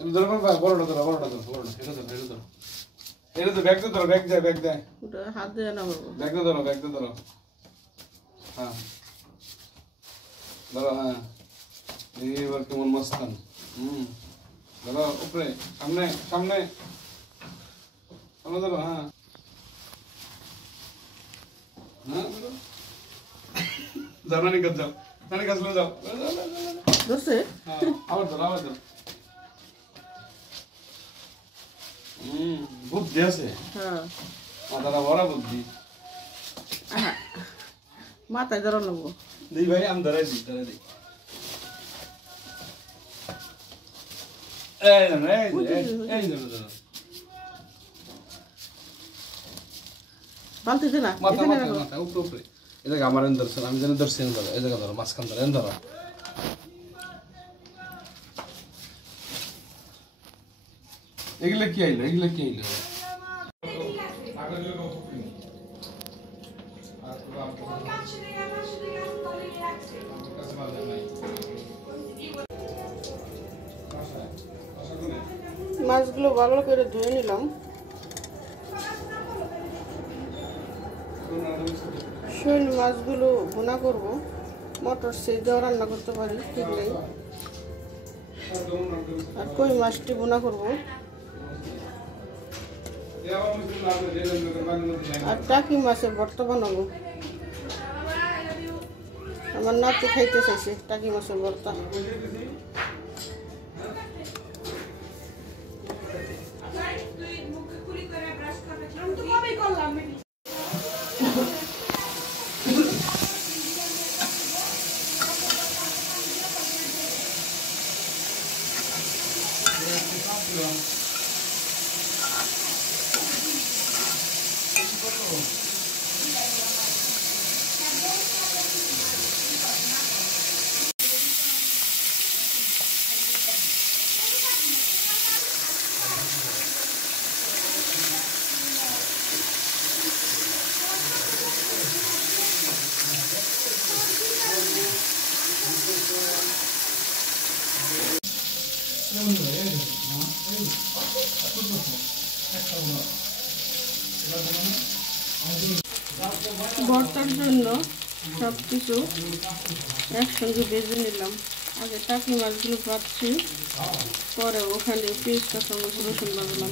ধরো বড়টা ধরো বড়টা এটা তো ব্যাগ ধরো ব্যাগ দেয় হাত দিয়ে না বাবু ব্যাগ ধরো হ্যাঁ ধরো হ্যাঁ এবার কেমন মস্তান ধরো উপরে সামনে ধরো হ্যাঁ যাও নানি কাছে যাও ধরছে হ্যাঁ আবার ধরো বুদ্ধি আছে হ্যাঁ মাথাটা বড় বুদ্ধি মাথায় ধরো নেবো দিই ভাই আমি ধরাই দিই এই বালতিতে না মাথা উপরে এই জায়গা আমার ধরছেন আমি যেন ধরছি ধরো এই জায়গা ধরো মাঝখান ধরো এগুলো কি আইলো মাছগুলো ভালো করে ধুয়ে নিলাম শৈল মাছগুলো ভুনা করব মটর সিদ্ধ রান্না করতে পারি ঠিক নেই আর কই মাছটি ভুনা করব আর টাকি মাছের ভর্তা বানাবো আমার নাতি খাইতে চাইছে টাকি মাছের ভর্তা ভর্তার জন্য সব কিছু একসঙ্গে ভেজে নিলাম আগে টাকি মাছগুলো ভাজছি পরে ওখানে পেঁয়াজ কাঁচামরিচ রসুন বাজলাম